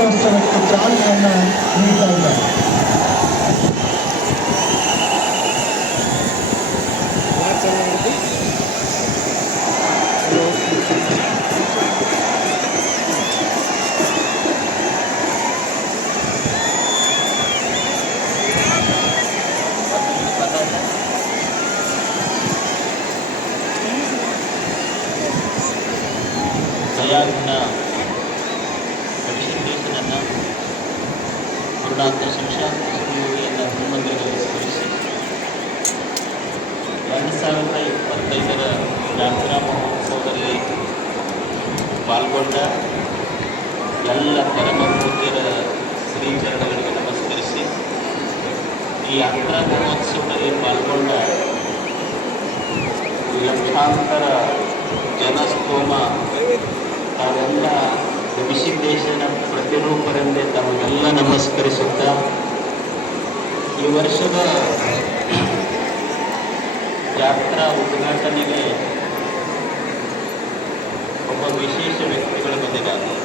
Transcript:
ರಥೋತ್ಸವಕ್ಕೆ ಚಾಲನೆಯನ್ನು ನೀಡ್ತಾ ಇದ್ದಾರೆ ದಯಾಗುಣ ಪರಿಶುದ್ಧೇಶನನ್ನು ಕರುಣಾಂತ ಎಲ್ಲ ಹನುಮಂತರಲ್ಲಿ ಸ್ಮರಿಸಿ ಎರಡು ಸಾವಿರದ ಇಪ್ಪತ್ತೈದರ ಯಾತ್ರಾ ಮಹೋತ್ಸವದಲ್ಲಿ ಪಾಲ್ಗೊಂಡ ಎಲ್ಲ ಪರಮ ಪೂಜ್ಯರ ಶ್ರೀಚರಣಗಳಿಗೆ ನಮಸ್ಕರಿಸಿ, ಈ ಯಾತ್ರಾ ಮಹೋತ್ಸವದಲ್ಲಿ ಪಾಲ್ಗೊಂಡ ಲಕ್ಷಾಂತರ ಜನಸ್ತೋಮ ತಾವೆಲ್ಲ ವಿಸಿದ್ದೇಶನ ಪ್ರತಿರೂಪರೆಂದೇ ತಮಗೆಲ್ಲ ಈ ವರ್ಷದ ಜಾತ್ರಾ ಉದ್ಘಾಟನೆಗೆ ಒಬ್ಬ ವಿಶೇಷ ವ್ಯಕ್ತಿಗಳು ಬಂದಿದ್ದಾರೆ.